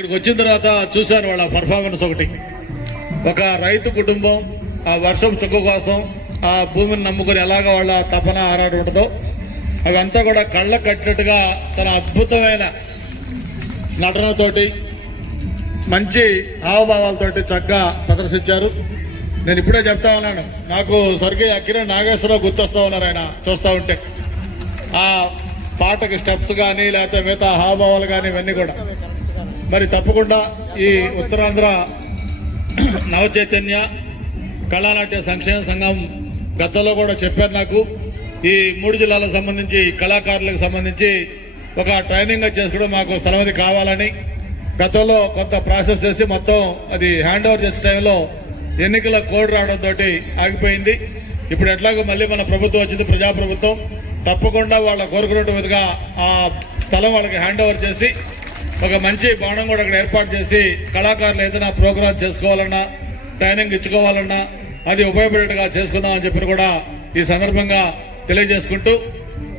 ఇక్కడికి వచ్చిన తర్వాత చూశాను వాళ్ళ పర్ఫార్మెన్స్. ఒక రైతు కుటుంబం ఆ వర్షం చుక్క కోసం ఆ భూమిని నమ్ముకుని ఎలాగ వాళ్ళ తపన ఆరాటం ఉంటుందో అవంతా కూడా కళ్ళ కట్టినట్టుగా తన అద్భుతమైన నటనతోటి మంచి హావభావాలతోటి చక్కగా ప్రదర్శించారు. నేను ఇప్పుడే చెప్తా ఉన్నాను, నాకు స్వర్గీయ అక్కినేని నాగేశ్వరరావు గుర్తొస్తా ఉన్నారు. ఆయన చూస్తూ ఉంటే ఆ పాటకి స్టెప్స్ కానీ లేకపోతే మిగతా హావభావాలు కానీ ఇవన్నీ కూడా మరి తప్పకుండా ఈ ఉత్తరాంధ్ర నవ చైతన్య కళానాట్య సంక్షేమ సంఘం గతంలో కూడా చెప్పారు నాకు. ఈ 3 జిల్లాలకు సంబంధించి కళాకారులకు సంబంధించి ఒక ట్రైనింగ్ చేసుకోవడం మాకు స్థలం అది కావాలని గతంలో కొంత ప్రాసెస్ చేసి మొత్తం అది హ్యాండ్ ఓవర్ చేసే టైంలో ఎన్నికల కోడ్ రావడంతో ఆగిపోయింది. ఇప్పుడు ఎట్లాగో మళ్ళీ మన ప్రభుత్వం వచ్చింది, ప్రజాప్రభుత్వం. తప్పకుండా వాళ్ళ కోరుకున్నట్టు విధంగా ఆ స్థలం వాళ్ళకి హ్యాండ్ ఓవర్ చేసి ఒక మంచి భవనం కూడా అక్కడ ఏర్పాటు చేసి కళాకారులు ఏదైనా ప్రోగ్రాం చేసుకోవాలన్నా ట్రైనింగ్ ఇచ్చుకోవాలన్నా అది ఉపయోగపడేట్టుగా చేసుకుందామని చెప్పి కూడా ఈ సందర్భంగా తెలియజేసుకుంటూ